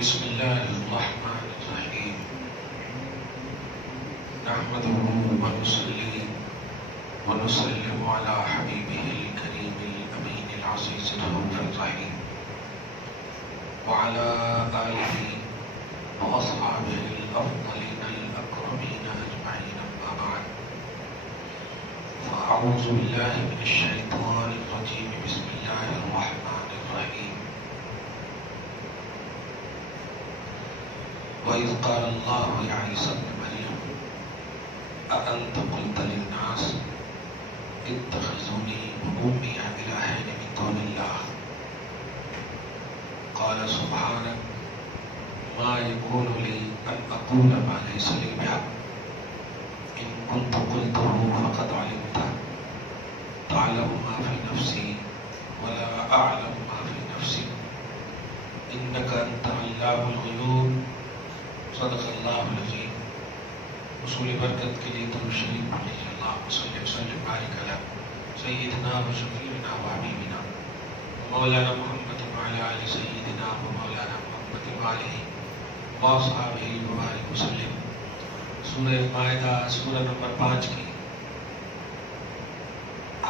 بسم اللہ الرحمن الرحیم نحمده ونصلي ونسلم على حبیبہ الکریم الامین العزیز الرؤوف الرحیم وعلى آلہ واصحابہ الافضلین الاکرمین اجمعین اما بعد فاعوذ باللہ من الشیطان الرجیم بسم اللہ الرحمن الرحیم وَإِذْ قَالَ اللَّهُ يَا عِيسَى ابْنَ مَرْيَمَ أَأَنْتَ قُلْتَ لِلنَّاسِ اتَّخِذُونِي وَأُمِّيَ إِلَٰهَيْنِ مِن دُونِ اللَّهِ قَالَ سُبْحَانَكَ مَا يَكُونُ لِي أَنْ أَقُولَ مَا لَيْسَ لِي بِحَقٍّ إِن كُنتُ قُلْتُهُ فَقَدْ عَلِمْتَهُ تَعْلَمُ مَا فِي نَفْسِي وَلَا أَعْلَمُ مَا فِي نَفْسِكَ إِنَّكَ أَنْتَ عَلَّامُ الْغُيُوبِ صدق اللہ العظیم۔ حصول برکت کے لیے درود شریف پڑھیے۔ اللہم صلی وسلم بارک علی سیدنا و شفیعنا و حبیبنا مولانا محمد وعلی آل سیدنا و مولانا محمد وآلہ واصحابہ وبارک وسلم۔ سورہ مائدہ سورہ نمبر 5 کی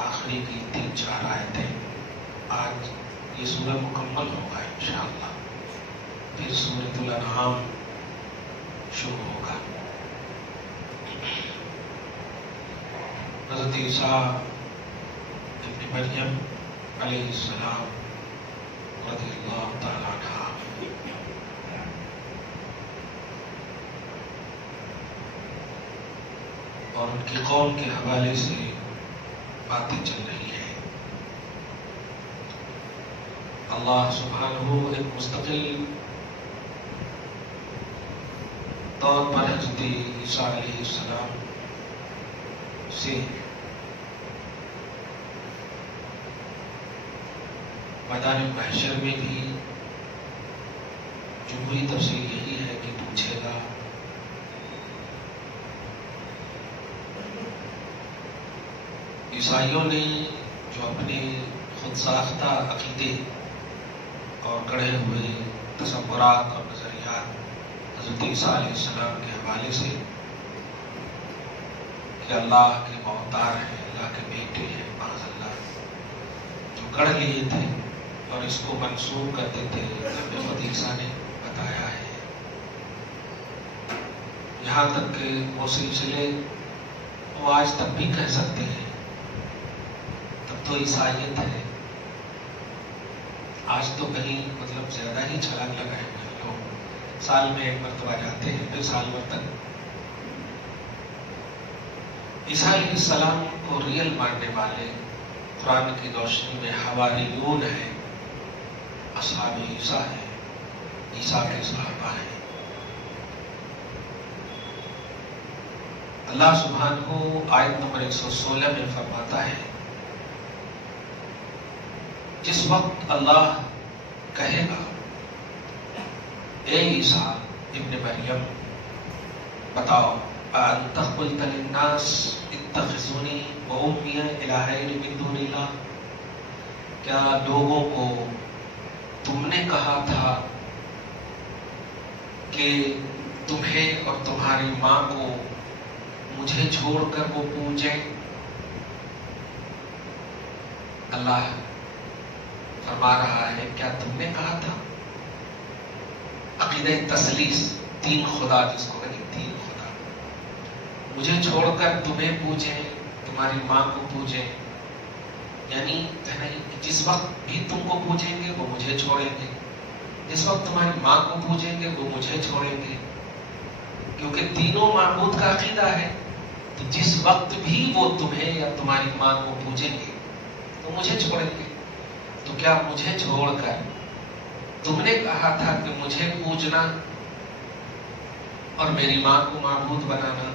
آخری کی 3-4 آیتیں، آج یہ سورہ مکمل ہوگا انشاءاللہ، پھر سورۃ الانعام شروع ہوگا۔ حضرت عیسیٰ ابن مریم علیہ السلام رضی اللہ تعالیٰ عنہ اور ان کی قوم کے حوالے سے باتیں چل رہی ہیں۔ اللہ سبحانہ ایک مستقل طور پر حضرت عیسیٰ علیہ السلام سے میدان محشر میں بھی جمہوری تفسیر یہی ہے کہ پوچھے گا۔ عیسائیوں نے جو اپنے خود ساختہ عقیدے اور گڑھے ہوئے تصورات اور نظریات حضرت عیسیٰ علیہ السلام کے حوالے سے کہ اللہ کے اوتار ہیں، اللہ کے بیٹے ہیں، معاذ اللہ، جو گڑھ لیے تھے اور اس کو منسوب کرتے تھے، ہمیں خود عیسیٰ نے بتایا ہے۔ یہاں تک کہ وہ سلسلے وہ آج تک بھی کہہ سکتے ہیں تب تو عیسائیت ہے۔ آج تو کہیں مطلب زیادہ ہی چھلانگ لگائے ہیں لوگ، سال میں ایک مرتبہ جاتے ہیں، پھر سال بھر تک۔ عیسیٰ علیہ السلام کو ریئل ماننے والے قرآن کی روشنی میں حواریون ہیں، اصحاب عیسیٰ ہیں، عیسیٰ کے صحابہ ہیں۔ اللہ سبحانہ کو آیت نمبر 116 میں فرماتا ہے، جس وقت اللہ کہے گا اے عیسیٰ ابن مریم بتاؤ أَأَنْتَ قُلْتَ لِلنَّاسِ اتَّخِذُونِي وَأُمِّيَ إِلَٰهَيْنِ مِن دُونِ اللَّهِ، کیا لوگوں کو تم نے کہا تھا کہ تمہیں اور تمہاری ماں کو مجھے چھوڑ کر وہ پوجیں؟ اللہ فرما رہا ہے کیا تم نے کہا تھا؟ عقیدہ تثلیث، تین خدا جس کو کہیں تین خدا، مجھے چھوڑ کر تمہیں پوجیں، تمہاری ماں کو پوجیں، یعنی جس وقت بھی تم کو پوجیں گے وہ مجھے چھوڑیں گے، جس وقت تمہاری ماں کو پوجیں گے وہ مجھے چھوڑیں گے، کیونکہ تینوں معبود کا عقیدہ ہے۔ تو جس وقت بھی وہ تمہیں یا تمہاری ماں کو پوجیں گے تو مجھے چھوڑیں گے۔ تو کیا مجھے چھوڑ کر تم نے کہا تھا کہ مجھے پوجنا اور میری ماں کو معبود بنانا؟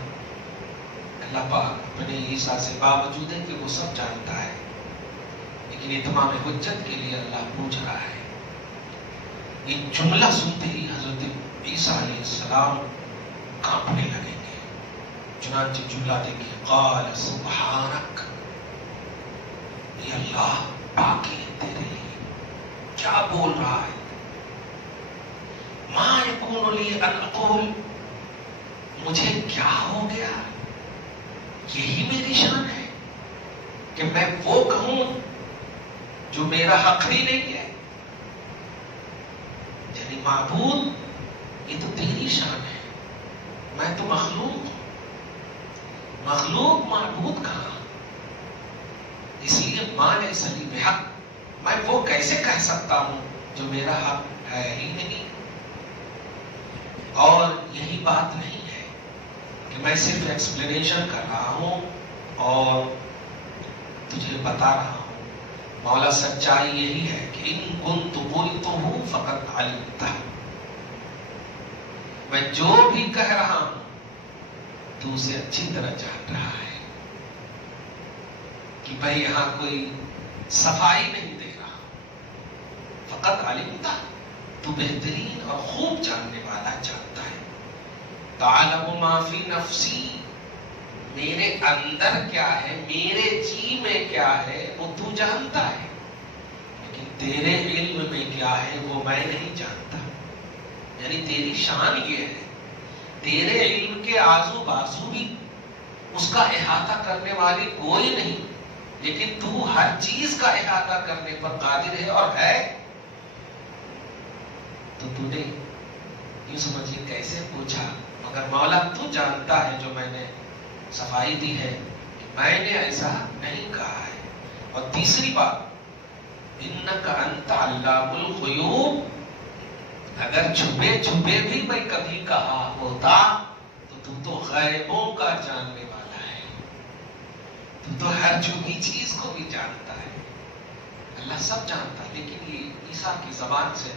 اللہ پاک اپنے عیسیٰ سے باوجود ہے کہ وہ سب جانتا ہے، لیکن اتمام حجت کے لیے اللہ پوچھ رہا ہے۔ یہ جملہ سنتے ہی حضرت عیسیٰ علیہ السلام کانپنے لگیں گے۔ چنانچہ جملہ دیکھیے، قال سبحانک، یہ اللہ پاکی ہے تیرے لیے، کیا بول رہا ہے؟ ما یکون لی ان اقول، مجھے کیا ہو گیا، یہی میری شان ہے کہ میں وہ کہوں جو میرا حق ہی نہیں ہے؟ یعنی معبود یہ تو تیری شان ہے، میں تو مخلوق ہوں، مخلوق معبود کہاں؟ اس لیے ماں نے سلی بحق، میں وہ کیسے کہہ سکتا ہوں جو میرا حق ہے ہی نہیں؟ اور یہی بات نہیں ہے کہ میں صرف ایکسپلینیشن کر رہا ہوں اور تجھے بتا رہا ہوں، مولا سچائی یہی ہے کہ ان کنت قلتہ فقد علمتہ، میں جو بھی کہہ رہا ہوں تو اسے اچھی طرح جان رہا ہے کہ بھائی یہاں کوئی صفائی نہیں دے رہا، فقط علمتہ، تو بہترین اور خوب جاننے والا جانتا ہے، تعلم ما فی نفسی، میرے اندر کیا ہے، میرے جی میں کیا ہے وہ تو جانتا ہے، لیکن تیرے علم میں کیا ہے وہ میں نہیں جانتا۔ یعنی تیری شان یہ ہے، تیرے علم کے آزو بازو بھی اس کا احاطہ کرنے والی کوئی نہیں، لیکن تو ہر چیز کا احاطہ کرنے پر قادر ہے اور ہے۔ تو تو نے یوں سمجھے کیسے پوچھا، مگر مولا تو جانتا ہے جو میں نے صفائی دی ہے کہ میں نے ایسا نہیں کہا ہے۔ اور تیسری بات، انک انت علام الغیوب، اگر چھپے چھپے بھی میں کبھی کہا ہوتا تو غیبوں کا جاننے والا ہے، تو ہر چھپی چیز کو بھی جانتا ہے، اللہ سب جانتا ہے۔ لیکن یہ عیسیٰ کی زبان سے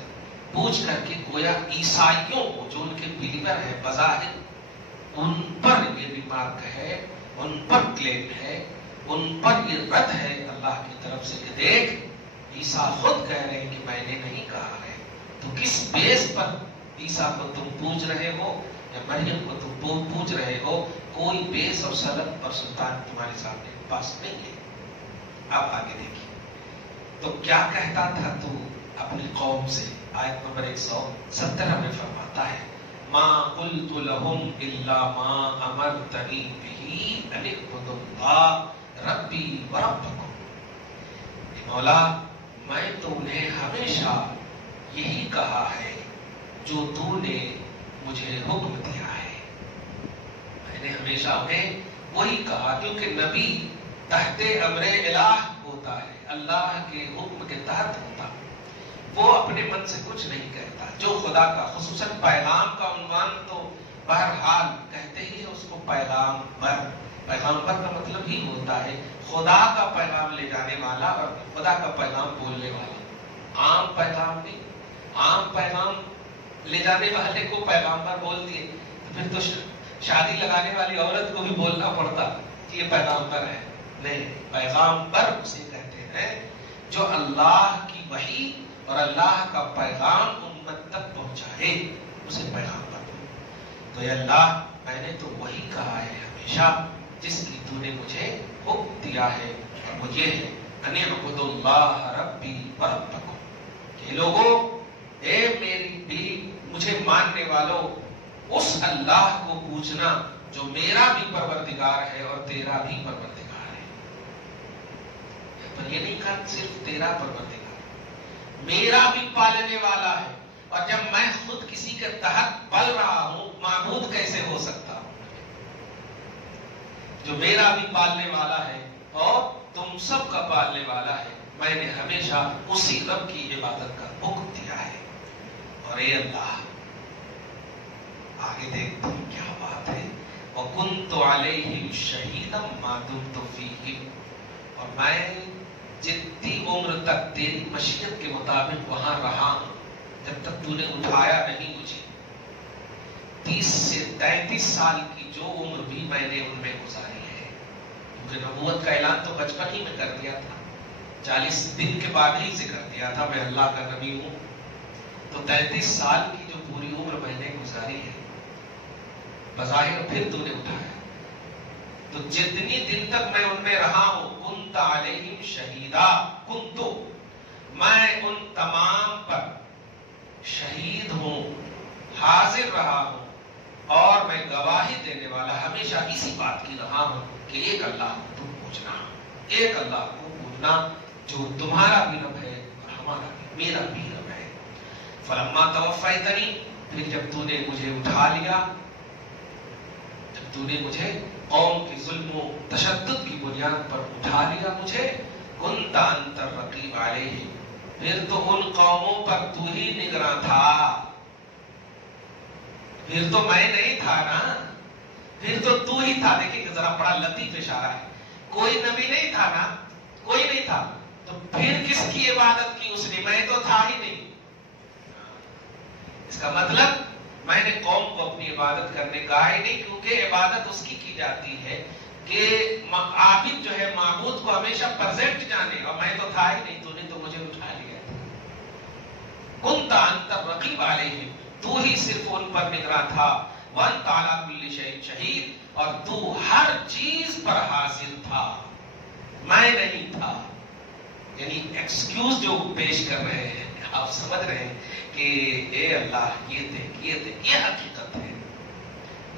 پوچھ کر کے گویا عیسائیوں کو جو ان کے بلیور ہیں بظاہر ان پر یہ ریمارک ہے، ان پر کلیم ہے، ان پر یہ رد ہے اللہ کی طرف سے کہ دیکھ عیسیٰ خود کہہ رہے ہیں کہ میں نے نہیں کہا ہے، تو کس بیس پر عیسیٰ کو تم پوچھ رہے ہو یا مریم کو تم پوچھ رہے ہو؟ کوئی بیس اور سند اور سلطان تمہارے سامنے پاس نہیں ہے۔ اب آگے دیکھیے تو کیا کہتا تھا تو اپنی قوم سے، آیت نمبر 117 میں فرماتا ہے ما قلت لهم الا ما امرتنی به ان اعبدوا اللہ ربی وربکم، مولا میں تو انہیں ہمیشہ یہی کہا ہے جو تو نے مجھے حکم دیا ہے، میں نے ہمیشہ انہیں وہی کہا، کیونکہ نبی تحت امر الہ ہوتا ہے، اللہ کے حکم کے تحت ہوتا، وہ اپنے من سے کچھ نہیں کہتا، جو خدا کا خصوصاً پیغام کا عنوان تو بہرحال کہتے ہی اس کو پیغام پر، پیغام پر کا مطلب ہی ہوتا ہے خدا کا پیغام لے جانے والا اور خدا کا پیغام بولنے والا، عام پیغام نہیں۔ عام پیغام لے جانے والے کو پیغام پر بول دیے تو پھر تو شادی لگانے والی عورت کو بھی بولنا پڑتا کہ یہ پیغام پر ہے، نہیں، پیغام پر اسے کہتے ہیں جو اللہ کی وحی اور اللہ کا پیغام امت تک پہنچائے، اسے پیغام پر۔ تو اے اللہ میں نے تو وہی کہا ہے ہمیشہ جس کی تو نے مجھے حکم دیا ہے، اور وہ یہ ہے ان اعبدوا اللہ ربی وربکم، کہ لوگوں اے میری بھی مجھے ماننے والوں اس اللہ کو پوچھنا جو میرا بھی پروردگار ہے اور تیرا بھی پروردگار ہے۔ پر یہ نہیں کہا صرف تیرا پروردگار، میرا بھی پالنے والا ہے، اور جب میں خود کسی کے تحت پل رہا ہوں معبود کیسے ہو سکتا ہوں؟ جو میرا بھی پالنے والا ہے اور تم سب کا پالنے والا ہے، میں نے ہمیشہ اسی رب کی عبادت کا حکم دیا ہے۔ اور اے اللہ آگے دیکھتے ہیں کیا بات ہے، وَكُنْتُ عَلَيْهِمْ شَهِيدًا مَا دُمْتُ فِيهِمْ، اور میں جتنی عمر تک تیری مشیت کے مطابق وہاں رہا ہوں، جب تک تو نے اٹھایا نہیں مجھے، 30 سے 33 سال کی جو عمر بھی میں نے ان میں گزاری ہے، کیونکہ نبوت کا اعلان تو بچپن ہی میں کر دیا تھا، 40 دن کے بعد ہی سے کر دیا تھا میں اللہ کا نبی ہوں، تو 33 سال کی جو پوری عمر میں نے گزاری ہے بظاہر پھر تو نے اٹھایا، تو جتنی دن تک میں ان میں رہا ہوں کنت علیہم شہیدا، کنتو میں ان تمام پر شہید ہوں، حاضر رہا ہوں اور میں گواہی دینے والا ہمیشہ اسی بات کی رہا ہوں کہ ایک اللہ کو تم پوجنا، ایک اللہ کو پوجنا جو تمہارا بھی رب ہے اور ہمارا بھی، میرا بھی رب ہے۔ فلما توفیتنی، پھر جب تو نے مجھے اٹھا لیا، جب تو نے مجھے قوم کے ظلم و تشدد کی بنیاد پر اٹھا لیا مجھے، کنت انت الرقیب علیہم، پھر تو ان قوموں پر تو ہی نگراں تھا، پھر تو میں نہیں تھا نا، پھر تو ہی تھا۔ دیکھیں کہ ذرا بڑا لطیف اشارہ ہے، کوئی نبی نہیں تھا نا، کوئی نہیں تھا، تو پھر کس کی عبادت کی اس نے؟ میں تو تھا ہی نہیں۔ اس کا مطلب میں نے قوم کو اپنی عبادت کرنے کہا ہی نہیں، کیونکہ عبادت اس کی جاتی ہے کہ عابد جو ہے معبود کو ہمیشہ پریزنٹ جانے، اور میں تو تھا ہی نہیں، تو نے تو مجھے اٹھا لیا۔ کنت انت الرقیب علیہم، تو ہی صرف ان پر نگراں تھا، وانت علی کل شیء شہید، اور تو ہر چیز پر حاضر تھا، میں نہیں تھا۔ یعنی ایکسکیوز جو پیش کر رہے ہیں، آپ سمجھ رہے ہیں کہ اے اللہ یہ دیکھ، یہ حقیقت ہے۔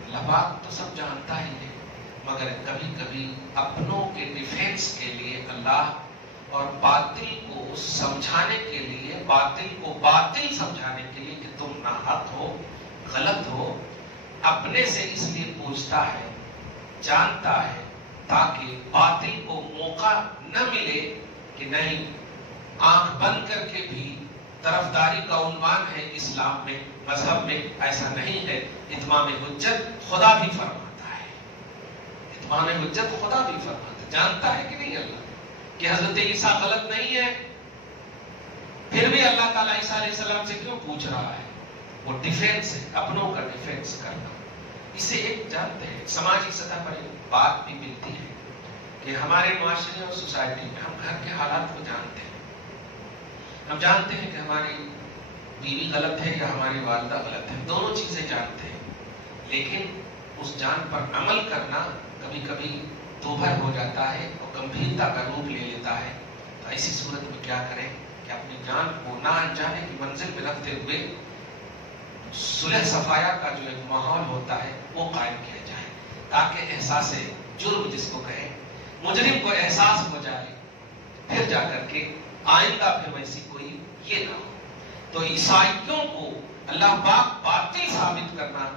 اللہ پاک تو سب جانتا ہی ہے، مگر کبھی کبھی اپنوں کے ڈیفینس کے لیے اللہ اور باطل کو سمجھانے کے لیے، باطل کو باطل سمجھانے کے لیے کہ تم ناحق ہو، غلط ہو، اپنے سے اس لیے پوچھتا ہے، جانتا ہے، تاکہ باطل کو موقع نہ ملے کہ نہیں، آنکھ بند کر کے بھی طرفداری کا عنوان ہے اسلام میں، مذہب میں ایسا نہیں ہے۔ اتمام حجت خدا بھی فرماتا ہے، اتمام حجت خدا بھی فرماتا ہے، جانتا ہے کہ نہیں اللہ کہ حضرت عیسیٰ غلط نہیں ہے، پھر بھی اللہ تعالیٰ عیسیٰ علیہ السلام سے کیوں پوچھ رہا ہے؟ وہ ڈیفینس ہے، اپنوں کا ڈیفینس کرنا۔ اسے ایک جانتے ہیں، سماجی سطح پر ایک بات بھی ملتی ہے کہ ہمارے معاشرے اور سوسائٹی میں ہم گھر کے حالات کو جانتے ہیں، ہم جانتے ہیں کہ ہماری بیوی غلط ہے یا ہماری والدہ غلط ہے، دونوں چیزیں جانتے ہیں، لیکن اس جان پر عمل کرنا کبھی کبھی دوبھر ہو جاتا ہے اور گمبھیرتا کا روپ لے لیتا ہے۔ تو ایسی صورت میں کیا کریں کہ اپنی جان کو نہ انجانے کی منزل میں رکھتے ہوئے صلح صفایا کا جو ایک ماحول ہوتا ہے وہ قائم کیا جائے، تاکہ احساس جرم جس کو کہیں، مجرم کو احساس ہو جائے، پھر جا کر کے آئندہ پھر ویسی کوئی یہ نہ ہو۔ تو عیسائیوں کو اللہ پاک باطل ثابت کرنا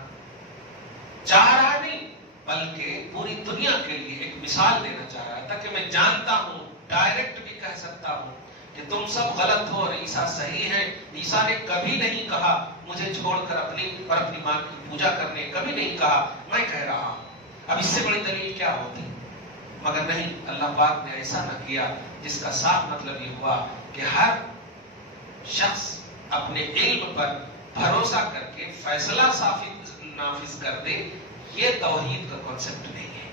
چاہ رہا نہیں، بلکہ پوری دنیا کے لیے ایک مثال دینا چاہ رہا تھا کہ میں جانتا ہوں، ڈائریکٹ بھی کہہ سکتا ہوں کہ تم سب غلط ہو اور عیسیٰ صحیح ہے۔ عیسیٰ نے کبھی نہیں کہا مجھے چھوڑ کر اپنی اور اپنی ماں کی پوجا کرنے، کبھی نہیں کہا، میں کہہ رہا ہوں۔ اب اس سے بڑی دلیل کیا ہوتی؟ مگر نہیں، اللہ پاک نے ایسا نہ کیا، جس کا صاف مطلب یہ ہوا کہ ہر شخص اپنے علم پر بھروسہ کر کے فیصلہ نافذ کر دے، یہ توحید کا کانسیپٹ نہیں ہے۔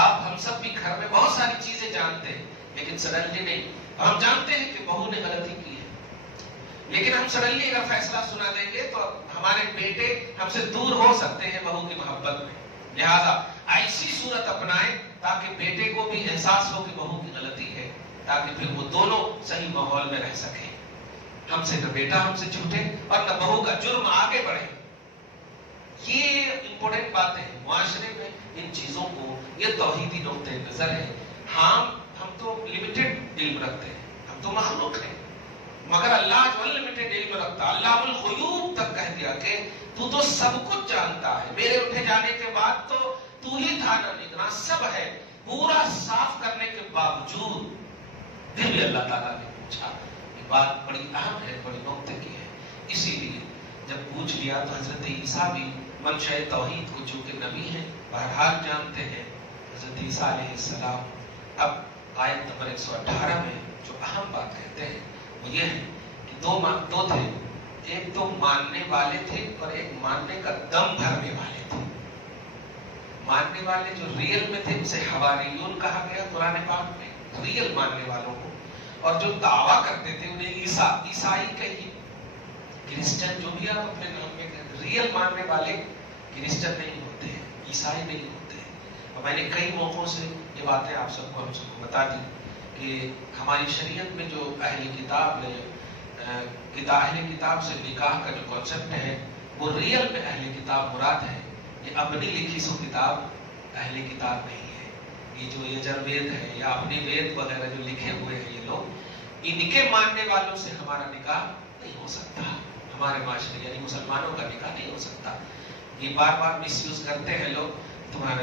آپ ہم سب بھی گھر میں بہت ساری چیزیں جانتے ہیں، لیکن سڈنلی نہیں۔ ہم جانتے ہیں کہ بہو نے غلطی کی ہے، لیکن ہم سڈنلی اگر فیصلہ سنا دیں گے تو ہمارے بیٹے ہم سے دور ہو سکتے ہیں بہو کی محبت میں۔ لہذا ایسی صورت اپنائیں تاکہ بیٹے کو بھی احساس ہو کہ بہو کی غلطی ہے، تاکہ پھر وہ دونوں صحیح ماحول میں رہ سکیں، ہم سے نہ بیٹا ہم سے چھوٹے اور نہ بہو کا جرم آگے بڑھے۔ یہ امپورٹنٹ باتیں ہیں معاشرے میں، ان چیزوں کو، یہ توحیدی نقطۂ نظر ہے۔ ہم تو لمیٹڈ علم رکھتے ہیں، ہم تو مخلوق ہیں، مگر اللہ جو انلمیٹڈ علم رکھتا، اللہ الغیوب تک کہہ دیا کہ تو سب کچھ جانتا ہے، میرے اٹھے جانے کے بعد تو ہی تھا نا نگراں، سب ہے۔ پورا صاف کرنے کے باوجود پھر بھی اللہ تعالیٰ نے پوچھا۔ یہ بات بڑی اہم ہے، بڑی نقطے کی ہے۔ اسی لیے جب پوچھ لیا تو حضرت عیسیٰ بھی منشأ توحید کو چونکہ نبی ہیں بہرحال جانتے ہیں۔ حضرت عیسیٰ علیہ السلام اب آیت نمبر 118 میں جو اہم بات کہتے ہیں وہ یہ ہے کہ دو تھے، ایک تو ماننے والے تھے اور ایک ماننے کا دم بھرنے والے تھے۔ ماننے والے جو ریئل میں تھے اسے حواریون کہا گیا قرآن پاک میں، ریئل ماننے والوں کو، اور جو دعویٰ کرتے تھے انہیں عیسائی کہیے، کرسچن جو بھی آپ اپنے نام میں کہتے ہیں، ریئل ماننے والے کرسچن نہیں ہوتے ہیں، عیسائی نہیں ہوتے ہیں۔ اور میں نے کئی موقعوں سے یہ باتیں آپ سب کو بتا دی کہ ہماری شریعت میں جو اہل کتاب اہل کتاب سے نکاح کا جو کانسیپٹ ہے وہ ریئل میں اہل کتاب مراد ہے. یہ اپنی لکھی سو کتاب اہل کتاب نہیں ہے. یہ جو یجروید ہے یا اپنی وید وغیرہ جو لکھے ہوئے ہیں یہ لوگ، ان کے ماننے والوں سے ہمارا نکاح نہیں ہو سکتا. ہمارے معاشرے یعنی مسلمانوں کا نکاح نہیں ہو سکتا. یہ بار بار مس یوز کرتے ہیں لوگ. تمہارے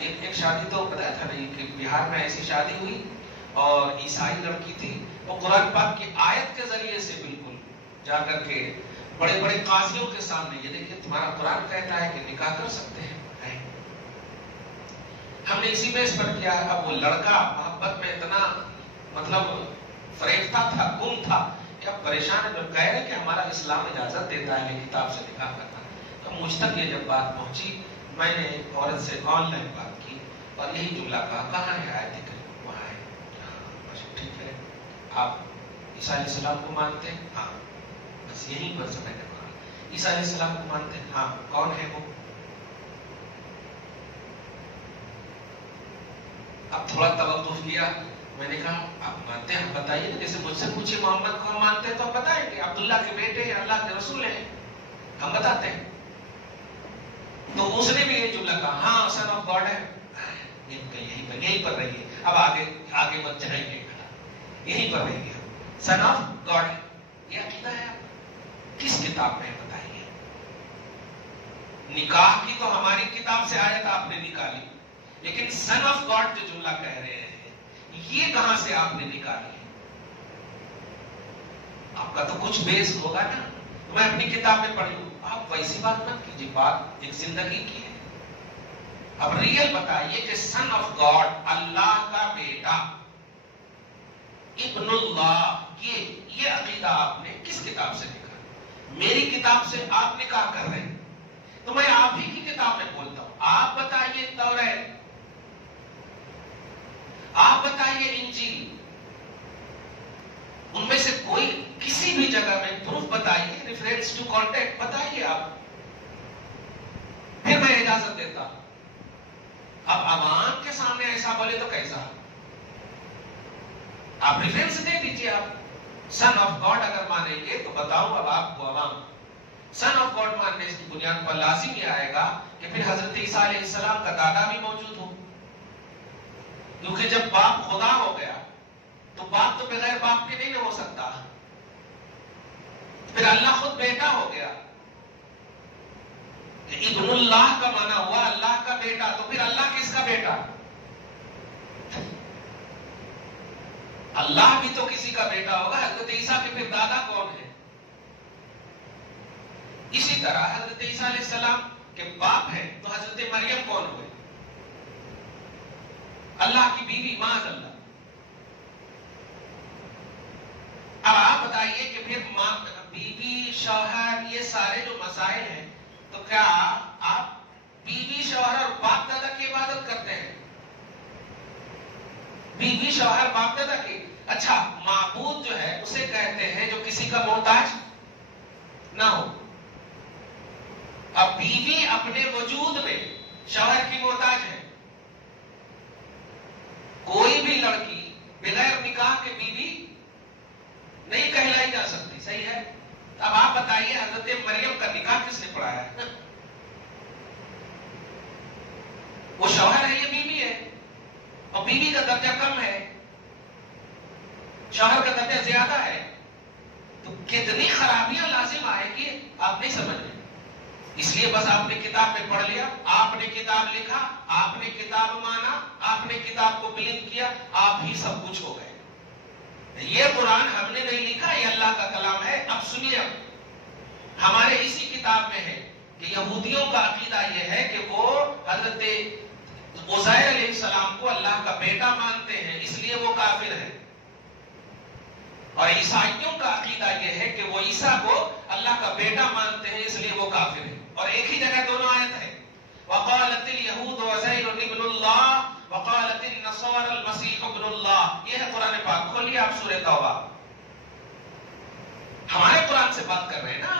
ایک شادی تو بتایا تھا نہیں کہ بہار میں ایسی شادی ہوئی اور عیسائی لڑکی تھی، وہ قرآن پاک کی آیت کے ذریعے سے بالکل جا کر کے بڑے بڑے قاضیوں کے سامنے یہ دیکھیے تمہارا قرآن کہتا ہے کہ نکاح کر سکتے ہیں. ہم نے اسی بیس پر کیا. اب وہ لڑکا محبت میں اتنا مطلب فریفتہ تھا، گم تھا، کیا پریشان جو کہہ رہے کہ ہمارا اسلام اجازت دیتا ہے کتاب سے نکاح کرنا. تو مجھ تک یہ جب بات پہنچی میں نے عورت سے آن لائن بات کی اور یہی جملہ کہا، کہاں ہے آیت کریمہ؟ وہاں ہے. ٹھیک ہے، آپ عیسیٰ علیہ السلام کو مانتے ہیں؟ ہاں. بس یہیں پر سمجھ نے کہا عیسیٰ علیہ السلام کو مانتے ہیں؟ ہاں. کون ہے وہ؟ اب تھوڑا توقف لیا. میں نے کہا آپ مانتے ہیں؟ بتائیے نا. جیسے مجھ سے پوچھے محمد کو ہم مانتے ہیں تو ہم بتائیں گے عبداللہ کے بیٹے ہیں، اللہ کے رسول ہیں، ہم بتاتے ہیں. تو اس نے بھی یہ جملہ کہا، ہاں سن آف گاڈ ہے. یہیں پر رہیے. اب آگے مت جائیے، یہیں پر رہیے. سن آف گاڈ یہ عقیدہ ہے. کس کتاب میں بتائیے؟ نکاح کی تو ہماری کتاب سے آیت آپ نے نکالی، لیکن سن آف گاڈ جو جملہ کہہ رہے ہیں یہ کہاں سے آپ نے نکالی؟ آپ کا تو کچھ بیس ہوگا نا. میں اپنی کتاب میں پڑھ لوں. آپ ویسی بات مت کیجیے، بات ایک زندگی کی ہے. اب ریئل بتائیے کہ سن آف گاڈ اللہ کا بیٹا، ابن اللہ، یہ عقیدہ آپ نے کس کتاب سے لکھا؟ میری کتاب سے آپ نکاح کر رہے ہیں تو میں آپ ہی کی کتاب میں بولتا ہوں. آپ بتائیے توریت، آپ بتائیے انجیل، ان میں سے کوئی کسی بھی جگہ میں پروف بتائیے، ریفرنس ٹو کانٹیکٹ بتائیے آپ، پھر میں اجازت دیتا ہوں. اب عوام کے سامنے ایسا بولے تو کیسا؟ آپ ریفرنس دے دیجیے. آپ سن آف گاڈ اگر مانیں گے تو بتاؤں اب آپ کو عوام سن آف گاڈ ماننے کی بنیاد پر لازم یہ آئے گا کہ پھر حضرت عیسیٰ علیہ السلام کا دادا بھی موجود ہو، کیونکہ جب باپ خدا ہو گیا تو باپ تو بغیر باپ کے نہیں ہو سکتا. پھر اللہ خود بیٹا ہو گیا، ابن اللہ کا مانا ہوا اللہ کا بیٹا. تو پھر اللہ کس کا بیٹا؟ اللہ بھی تو کسی کا بیٹا ہوگا. حضرت عیسیٰ کے پھر دادا کون ہے؟ اسی طرح حضرت عیسیٰ علیہ السلام کے باپ ہیں تو حضرت مریم کون ہوئے؟ اللہ کی بیوی، معاذ اللہ. اب آپ بتائیے کہ پھر بیوی شوہر یہ سارے جو مسائل ہیں تو کیا آپ بیوی شوہر اور باپ دادا کی عبادت کرتے ہیں؟ بیوی شوہر باپ دادا کی. اچھا، معبود جو ہے اسے کہتے ہیں جو کسی کا محتاج نہ ہو. اب بیوی اپنے وجود میں شوہر کی محتاج ہے. کوئی بھی لڑکی بغیر نکاح کے بیوی نہیں کہلائی جا سکتی. صحیح ہے؟ اب آپ بتائیے حضرت مریم کا نکاح کس نے پڑھایا ہے؟ وہ شوہر ہے، یہ بیوی ہے، اور بیوی کا درجہ کم ہے، شوہر کا درجہ زیادہ ہے. تو کتنی خرابیاں لازم آئے گی آپ نہیں سمجھ رہے. اس لیے بس آپ نے کتاب میں پڑھ لیا، آپ نے کتاب لکھا، آپ نے کتاب مانا، آپ نے کتاب کو بلیو کیا، آپ ہی سب کچھ ہو گئے. یہ قرآن ہم نے نہیں لکھا، یہ اللہ کا کلام ہے. اب سنیے، ہمارے اسی کتاب میں ہے کہ یہودیوں کا عقیدہ یہ ہے کہ وہ حضرت عزیر علیہ السلام کو اللہ کا بیٹا مانتے ہیں، اس لیے وہ کافر ہیں. اور عیسائیوں کا عقیدہ یہ ہے کہ وہ عیسیٰ کو اللہ کا بیٹا مانتے ہیں، اس لیے وہ کافر ہیں. اور ایک ہی جگہ دونوں آیت ہے. وقالت اليهود عزیر ابن اللہ وقالت النصارى المسیح ابن اللہ. یہ ہے قرآن پاک. کھولیے آپ سورہ توبہ. ہمارے قرآن سے بات کر رہے ہیں نا،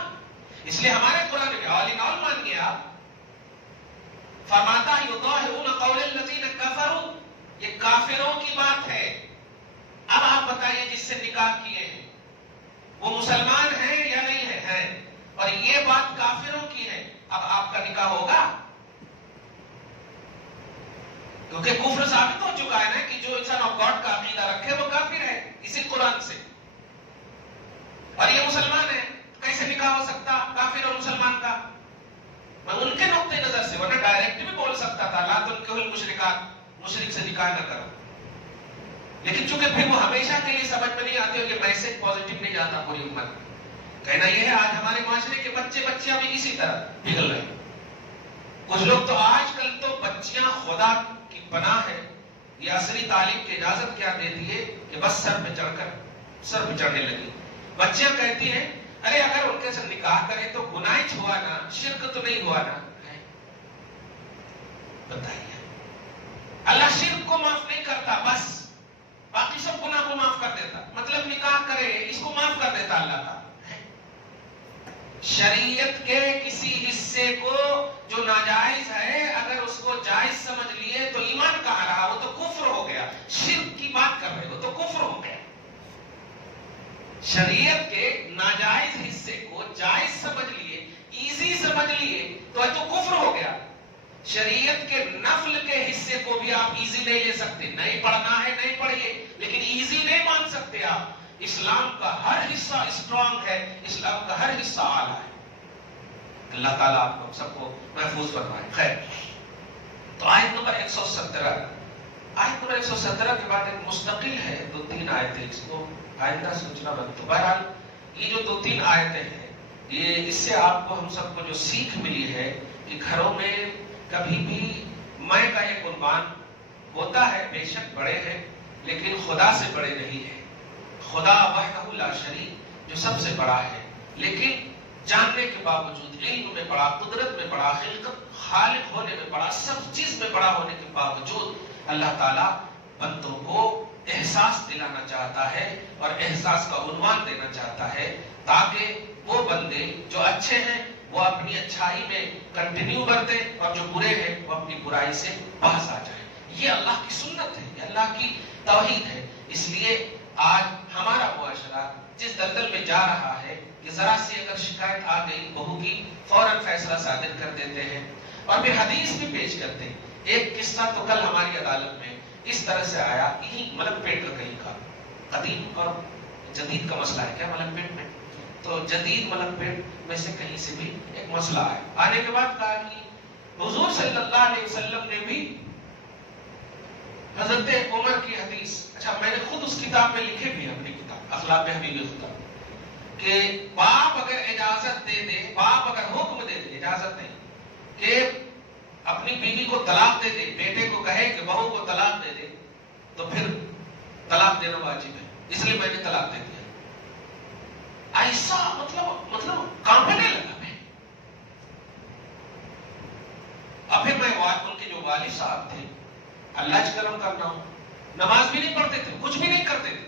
اس لیے ہمارے قرآن میں آل ان آل مان گیا. فرماتا ہے یظاہرون قول الذین کفروا، یہ کافروں کی بات ہے. اب آپ بتائیے جس سے نکاح کیے ہیں وہ مسلمان ہیں یا نہیں ہے؟ ہیں. اور یہ بات کافروں کی ہے. اب آپ کا نکاح ہوگا؟ کیونکہ کفر ثابت ہو چکا ہے نا کہ جو انسان آف گاڈ کا عقیدہ رکھے وہ کافر ہے اسی قرآن سے. اور یہ مسلمان ہے، کیسے نکاح ہو سکتا کافر اور مسلمان کا؟ میں ان کے نقطۂ نظر سے، ورنہ ڈائریکٹ بھی بول سکتا تھا لا تنکحوا المشرکات، مشرک سے نکاح نہ کرو. لیکن چونکہ پھر وہ ہمیشہ کے لیے سمجھ میں نہیں آتے ہو کہ میسج پازیٹیو نہیں جاتا پوری امت. کہنا یہ ہے آج ہمارے معاشرے کے بچے بچیاں بھی اسی طرح پگھل رہے ہیں. کچھ لوگ تو آج کل تو بچیاں خدا کی پناہ ہے، یہ عصری تعلیم کی اجازت کیا دیتی ہے کہ بس سر پہ چڑھنے لگی. بچیاں کہتی ہیں ارے اگر ان کے ساتھ نکاح کریں تو گناہ ہوا نا، شرک تو نہیں ہوا نا. بتائیے، اللہ شرک کو معاف نہیں کرتا، بس باقی سب گناہ کو معاف کر دیتا. مطلب نکاح کرے اس کو معاف کر دیتا اللہ کا. شریعت کے کسی حصے کو جو ناجائز ہے اگر اس کو جائز سمجھ لیے تو ایمان کہاں رہا؟ وہ تو کفر ہو گیا. شرک کی بات کر رہے ہو تو کفر ہو گیا. شریعت کے ناجائز حصے کو جائز سمجھ لیے، ایزی سمجھ لیے تو کفر ہو گیا. شریعت کے نفل کے حصے کو بھی آپ ایزی نہیں لے سکتے. نہیں پڑھنا ہے نہیں پڑھیے، لیکن ایزی نہیں مان سکتے آپ. اسلام کا ہر حصہ اسٹرانگ ہے، اسلام کا ہر حصہ اعلیٰ ہے. اللہ تعالیٰ آپ کو سب کو محفوظ فرمائے. خیر، تو آیت نمبر 117 کے بعد ایک مستقل ہے 2-3 آیتیں، اس کو آئندہ سوچنا بند. تو بہرحال یہ جو 2-3 آیتیں ہیں، یہ اس سے آپ کو ہم سب کو جو سیکھ ملی ہے کہ گھروں میں کبھی بھی میں کا ایک عنوان ہوتا ہے، بے شک بڑے ہیں لیکن خدا سے بڑے نہیں ہیں. خدا وحدہ لا شریک جو سب سے بڑا ہے، لیکن جاننے کے باوجود، علم میں بڑا، قدرت میں بڑا، خالق ہونے میں بڑا، سب چیز میں بڑا ہونے کے باوجود اللہ تعالیٰ بندوں کو احساس دلانا چاہتا ہے اور احساس کا عنوان دینا چاہتا ہے تاکہ وہ بندے جو اچھے ہیں وہ اپنی اچھائی میں کنٹینیو کرتے اور جو برے ہیں وہ اپنی برائی سے باز آ جائیں. یہ اللہ کی سنت ہے، یہ اللہ کی توحید ہے. اس لیے آج ہمارا معاشرہ جس دلدل میں جا رہا ہے کہ ذرا سی اگر شکایت آ گئی بہو کی فوراً فیصلہ صادر کر دیتے ہیں اور پھر حدیث بھی پیش کرتے ہیں. ایک قصہ تو کل ہماری عدالت میں اس طرح سے آیا، یہی ملک پیٹ کا کہیں کا قدیم اور جدید کا مسئلہ ہے کیا ملک پیٹ میں؟ تو جدید ملک پیٹ میں سے کہیں سے بھی ایک مسئلہ آیا. آنے کے بعد کہا کہ حضور صلی اللہ علیہ وسلم نے بھی حضرت عمر کی حدیث، اچھا میں نے خود اس کتاب میں لکھے بھی اپنی کتاب اخلاق حبیب خدا کہ باپ اگر اجازت دے دے، باپ اگر حکم دے دے، اجازت نہیں، کہ اپنی بیوی کو طلاق دے دے، بیٹے کو کہے کہ بہو کو طلاق دے دے تو پھر طلاق دینا واجب ہے، اس لیے میں نے طلاق دے دیا. ایسا مطلب کانپنے لگا میں. اب پھر میں ان کے جو والد صاحب تھے، اللہ کا کرم کرنا ہوں، نماز بھی نہیں پڑھتے تھے، کچھ بھی نہیں کرتے تھے.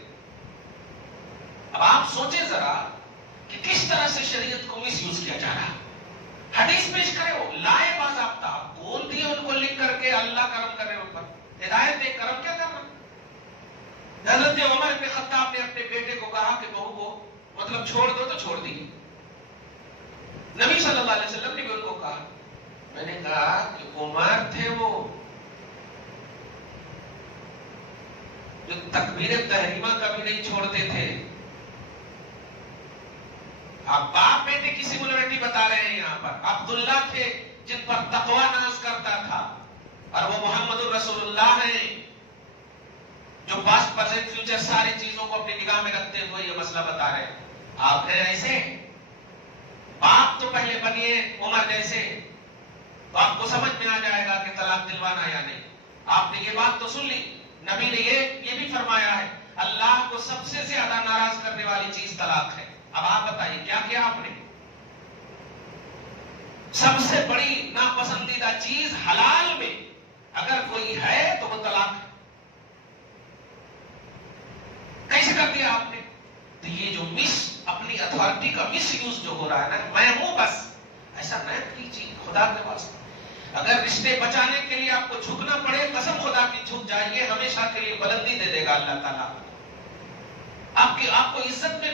اب آپ سوچیں ذرا کہ کس طرح سے شریعت کو مس یوز کیا جا رہا. حدیث پیش کرے ہو، لائے باضابطہ بول دیے ان کو لکھ کر کے اللہ کرم کرے اوپر، ہدایت دے کرم کیا کرنا. حضرت عمر بن خطاب نے اپنے بیٹے کو کہا کہ بہو کو مطلب چھوڑ دو تو چھوڑ دی. نبی صلی اللہ علیہ وسلم نے بھی ان کو کہا. میں نے کہا کہ عمر تھے وہ جو تکبیر تحریمہ کبھی نہیں چھوڑتے تھے. آپ باپ بیٹے کی سملرٹی بتا رہے ہیں یہاں پر. عبداللہ تھے جن پر تقوی ناز کرتا تھا اور وہ محمد الرسول اللہ ہیں جو پاسٹ پریزنٹ فیوچر ساری چیزوں کو اپنی نگاہ میں رکھتے ہوئے یہ مسئلہ بتا رہے ہیں. آپ ہیں ایسے باپ تو پہلے بنیے عمر جیسے تو آپ کو سمجھ میں آ جائے گا کہ طلاق دلوانا یا نہیں. آپ نے یہ بات تو سن لی. نبی نے یہ بھی فرمایا ہے اللہ کو سب سے زیادہ ناراض کرنے والی چیز طلاق ہے. اب آپ بتائیے کیا کیا آپ نے؟ سب سے بڑی ناپسندیدہ چیز حلال میں اگر کوئی ہے تو وہ طلاق ہے. کیسے کر دیا آپ نے؟ تو یہ جو اپنی اتھارٹی کا مس یوز جو ہو رہا ہے نا، میں ہوں بس، ایسا نہ کیجیے خدا کے واسطے. اگر رشتے بچانے کے لیے آپ کو جھکنا پڑے، قسم خدا کی جھک جائیے، ہمیشہ کے لیے بلندی دے دے گا اللہ تعالیٰ. آپ کو عزت میں